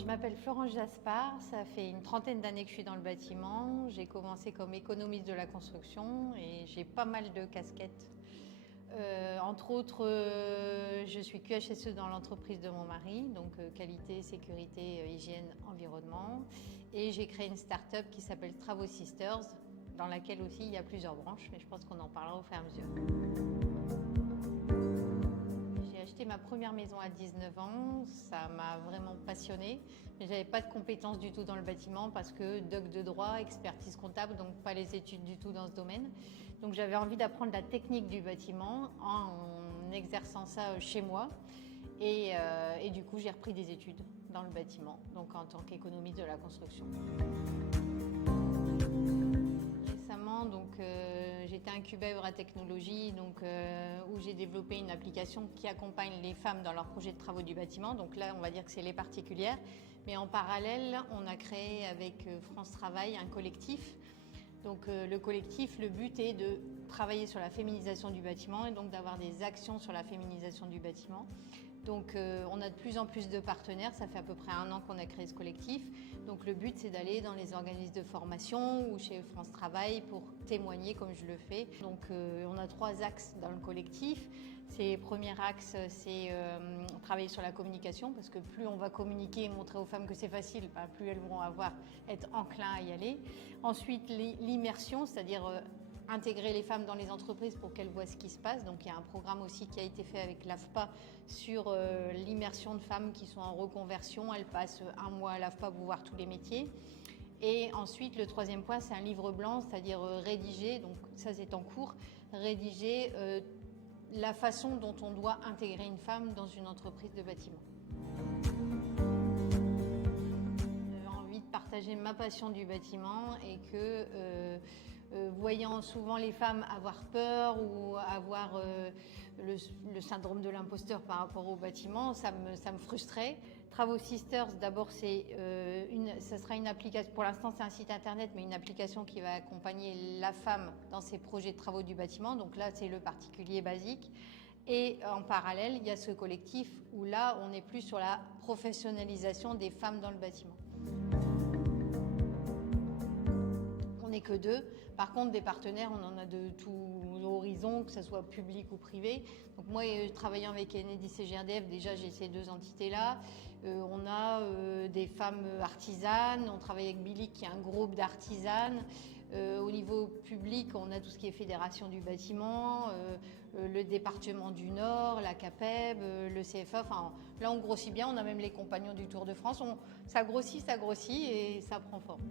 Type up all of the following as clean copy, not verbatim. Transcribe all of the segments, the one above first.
Je m'appelle Florence Jaspard, ça fait une trentaine d'années que je suis dans le bâtiment. J'ai commencé comme économiste de la construction et j'ai pas mal de casquettes. Entre autres, je suis QHSE dans l'entreprise de mon mari, donc qualité, sécurité, hygiène, environnement. Et j'ai créé une start-up qui s'appelle Travaux Sisters, dans laquelle aussi il y a plusieurs branches, mais je pense qu'on en parlera au fur et à mesure. J'ai acheté ma première maison à 19 ans, ça m'a vraiment passionnée, mais j'avais pas de compétences du tout dans le bâtiment parce que doc de droit, expertise comptable, donc pas les études du tout dans ce domaine. Donc j'avais envie d'apprendre la technique du bâtiment en exerçant ça chez moi et du coup j'ai repris des études dans le bâtiment, donc en tant qu'économiste de la construction. Donc j'étais incubée à Euratechnologie, où j'ai développé une application qui accompagne les femmes dans leurs projets de travaux du bâtiment. Donc là, on va dire que c'est les particulières. Mais en parallèle, on a créé avec France Travail un collectif. Donc le collectif, le but est de travailler sur la féminisation du bâtiment et donc d'avoir des actions sur la féminisation du bâtiment. Donc on a de plus en plus de partenaires, ça fait à peu près 1 an qu'on a créé ce collectif. Donc le but c'est d'aller dans les organismes de formation ou chez France Travail pour témoigner comme je le fais. Donc on a 3 axes dans le collectif. Le premier axe c'est travailler sur la communication parce que plus on va communiquer et montrer aux femmes que c'est facile, plus elles vont être enclins à y aller. Ensuite l'immersion, c'est-à-dire intégrer les femmes dans les entreprises pour qu'elles voient ce qui se passe. Donc il y a un programme aussi qui a été fait avec l'AFPA sur l'immersion de femmes qui sont en reconversion. Elles passent 1 mois à l'AFPA pour voir tous les métiers. Et ensuite, le 3e point, c'est un livre blanc, c'est-à-dire rédiger, donc ça c'est en cours, rédiger la façon dont on doit intégrer une femme dans une entreprise de bâtiment. J'avais envie de partager ma passion du bâtiment et que voyant souvent les femmes avoir peur ou avoir le syndrome de l'imposteur par rapport au bâtiment, ça me frustrait. Travaux Sisters, d'abord, ça sera une application, pour l'instant c'est un site internet, mais une application qui va accompagner la femme dans ses projets de travaux du bâtiment. Donc là, c'est le particulier basique. Et en parallèle, il y a ce collectif où là, on est plus sur la professionnalisation des femmes dans le bâtiment. On n'est que 2. Par contre, des partenaires, on en a de tous horizons, que ce soit public ou privé. Donc moi, travaillant avec Enedis et GRDF, déjà j'ai ces 2 entités-là. On a des femmes artisanes, on travaille avec Bilic qui est un groupe d'artisanes. Au niveau public, on a tout ce qui est Fédération du bâtiment, le département du Nord, la CAPEB, le CFA. Enfin, là, on grossit bien. On a même les compagnons du Tour de France. Ça grossit et ça prend forme.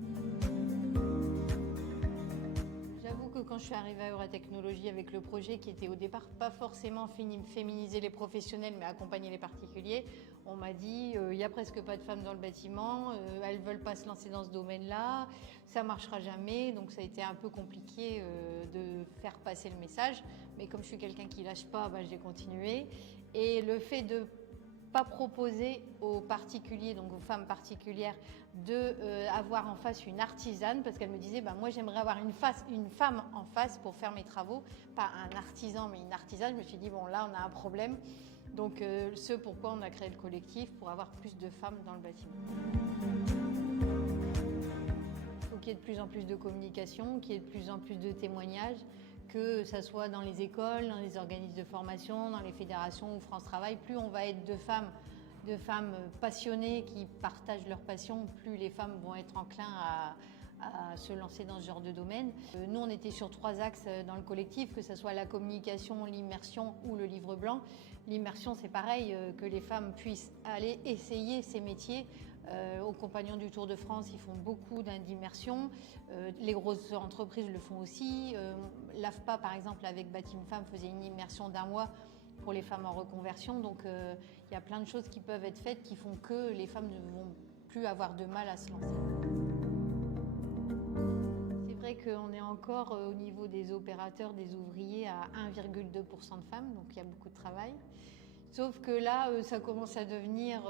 J'avoue que quand je suis arrivée à Euratechnologie avec le projet qui était au départ pas forcément féminiser les professionnels mais accompagner les particuliers, on m'a dit il y a presque pas de femmes dans le bâtiment, elles veulent pas se lancer dans ce domaine-là, ça marchera jamais, donc ça a été un peu compliqué de faire passer le message, mais comme je suis quelqu'un qui lâche pas, j'ai continué. Et le fait de pas proposer aux particuliers, donc aux femmes particulières, avoir en face une artisane, parce qu'elle me disait moi j'aimerais avoir une femme en face pour faire mes travaux, pas un artisan mais une artisane. Je me suis dit là on a un problème, donc ce pourquoi on a créé le collectif, pour avoir plus de femmes dans le bâtiment. Il faut qu'il y ait de plus en plus de communication, qu'il y ait de plus en plus de témoignages, que ça soit dans les écoles, dans les organismes de formation, dans les fédérations ou France Travail. Plus on va être de femmes passionnées qui partagent leur passion, plus les femmes vont être enclins à se lancer dans ce genre de domaine. Nous, on était sur 3 axes dans le collectif, que ce soit la communication, l'immersion ou le livre blanc. L'immersion, c'est pareil, que les femmes puissent aller essayer ces métiers. Aux compagnons du Tour de France, ils font beaucoup d'immersion. Les grosses entreprises le font aussi. L'AFPA, par exemple, avec Bâtime Femmes, faisait une immersion d'1 mois pour les femmes en reconversion. Donc, il y a plein de choses qui peuvent être faites qui font que les femmes ne vont plus avoir de mal à se lancer. C'est vrai qu'on est encore au niveau des opérateurs, des ouvriers à 1,2% de femmes, donc il y a beaucoup de travail. Sauf que là, ça commence à devenir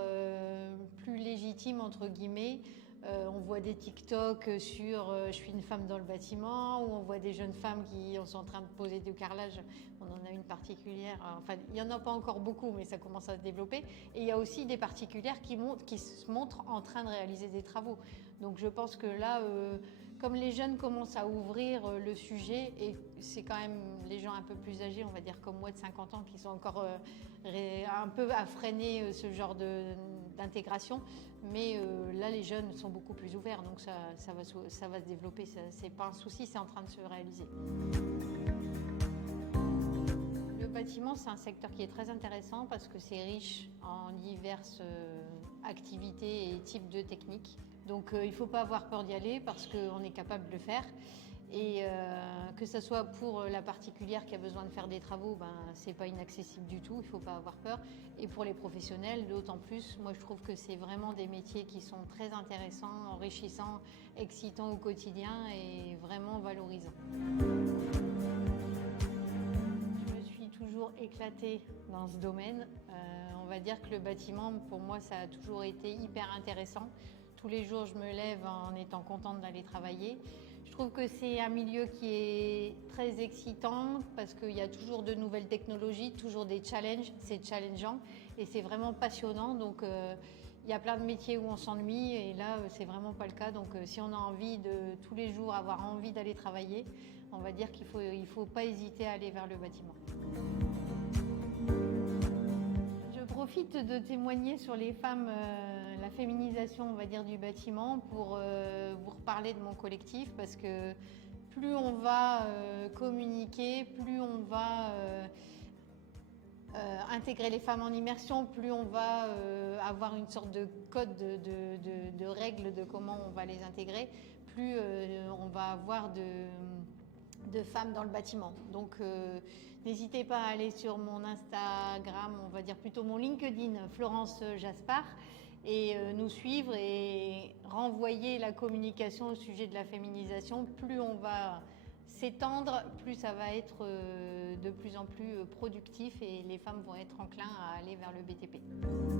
plus légitime, entre guillemets. On voit des TikTok sur je suis une femme dans le bâtiment, ou on voit des jeunes femmes qui sont en train de poser du carrelage. On en a une particulière, enfin il n'y en a pas encore beaucoup, mais ça commence à se développer. Et il y a aussi des particulières qui se montrent en train de réaliser des travaux. Donc je pense que là, comme les jeunes commencent à ouvrir le sujet, et c'est quand même les gens un peu plus âgés, on va dire comme moi de 50 ans, qui sont encore un peu à freiner ce genre d'intégration. Mais là, les jeunes sont beaucoup plus ouverts, donc ça va se développer. C'est pas un souci, c'est en train de se réaliser. Le bâtiment, c'est un secteur qui est très intéressant parce que c'est riche en diverses activités et types de techniques. Donc il ne faut pas avoir peur d'y aller parce qu'on est capable de le faire. Et que ce soit pour la particulière qui a besoin de faire des travaux, c'est pas inaccessible du tout, il ne faut pas avoir peur. Et pour les professionnels, d'autant plus, moi je trouve que c'est vraiment des métiers qui sont très intéressants, enrichissants, excitants au quotidien et vraiment valorisants. Je me suis toujours éclatée dans ce domaine. On va dire que le bâtiment, pour moi, ça a toujours été hyper intéressant. Tous les jours, je me lève en étant contente d'aller travailler. Je trouve que c'est un milieu qui est très excitant parce qu'il y a toujours de nouvelles technologies, toujours des challenges, c'est challengeant et c'est vraiment passionnant. Donc il y a plein de métiers où on s'ennuie et là c'est vraiment pas le cas. Donc si on a envie de tous les jours avoir envie d'aller travailler, on va dire qu'il faut pas hésiter à aller vers le bâtiment. Je profite de témoigner sur les femmes, la féminisation, on va dire, du bâtiment pour vous reparler de mon collectif parce que plus on va communiquer, plus on va intégrer les femmes en immersion, plus on va avoir une sorte de code de règles de comment on va les intégrer, plus on va avoir de femmes dans le bâtiment. Donc n'hésitez pas à aller sur mon Instagram, on va dire plutôt mon LinkedIn, Florence Jaspard, et nous suivre et renvoyer la communication au sujet de la féminisation. Plus on va s'étendre, plus ça va être de plus en plus productif et les femmes vont être enclins à aller vers le BTP.